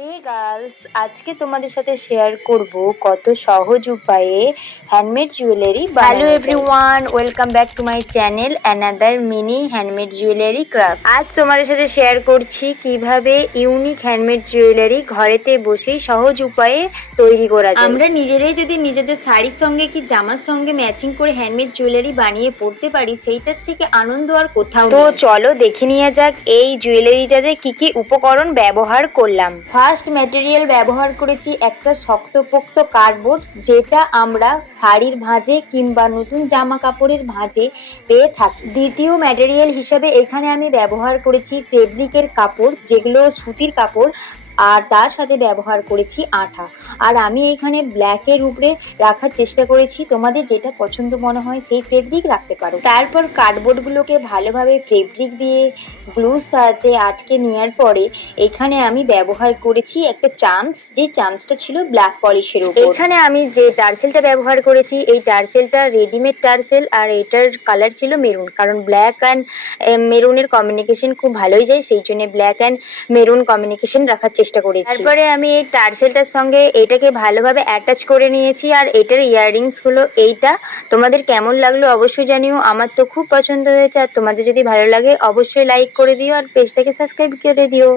হে girls, আজকে তোমাদের সাথে শেয়ার করব কত সহজ উপায়ে হ্যান্ডমেড জুয়েলারি বানানো যায়। Hello everyone, welcome back to my channel another mini handmade jewellery craft. আজ তোমাদের সাথে শেয়ার করছি কিভাবে ইউনিক হ্যান্ডমেড জুয়েলারি ঘরেতে বসেই সহজ উপায়ে তৈরি করা যায়। আমরা নিজেরাই যদি নিজেদের শাড়ির সঙ্গে কি জামার সঙ্গে ম্যাচিং করে হ্যান্ডমেড জুয়েলারি বানিয়ে পরতে পারি, সেইটার থেকে আনন্দ আর কোথাও নেই। তো চলো দেখে নেওয়া যাক এই জুয়েলারিটাতে কি কি উপকরণ ব্যবহার করলাম। ফার্স্ট ম্যাটেরিয়াল ব্যবহার করেছি একটা শক্তপোক্ত কার্ডবোর্ড, যেটা আমরা শাড়ির ভাঁজে কিংবা নতুন জামা কাপড়ের ভাঁজে পেয়ে থাকি। দ্বিতীয় ম্যাটেরিয়াল হিসেবে এখানে আমি ব্যবহার করেছি ফেব্রিকের কাপড়, যেগুলো সুতির কাপড়, আর তার সাথে ব্যবহার করেছি আঠা। আর আমি এখানে ব্ল্যাকের উপরে রাখার চেষ্টা করেছি, তোমাদের যেটা পছন্দ মনে হয় সেই ফেব্রিক রাখতে পারো। তারপর কার্ডবোর্ডগুলোকে ভালোভাবে ফেব্রিক দিয়ে গ্লুর সাহায্যে আটকে নেওয়ার পরে এখানে আমি ব্যবহার করেছি একটা চামচ, যে চামচটা ছিল ব্ল্যাক পলিশের উপর। এখানে আমি যে টার্সেলটা ব্যবহার করেছি, এই টার্সেলটা রেডিমেড টার্সেল, আর এটার কালার ছিল মেরুন, কারণ ব্ল্যাক অ্যান্ড মেরুনের কমিউনিকেশন খুব ভালোই যায়, সেই জন্য ব্ল্যাক অ্যান্ড মেরুন কমিউনিকেশন রাখার চেষ্টা করেছি। তারপরে আমি এই টার্সেলটার সঙ্গে এটাকে ভালোভাবে অ্যাটাচ করে নিয়েছি, আর এটার ইয়াররিংসগুলো এইটা। তোমাদের কেমন লাগলো অবশ্যই জানিও, আমার তো খুব পছন্দ হয়েছে। আর তোমাদের যদি ভালো লাগে অবশ্যই লাইক করে দিও আর পেজটাকে সাবস্ক্রাইব করে দিও।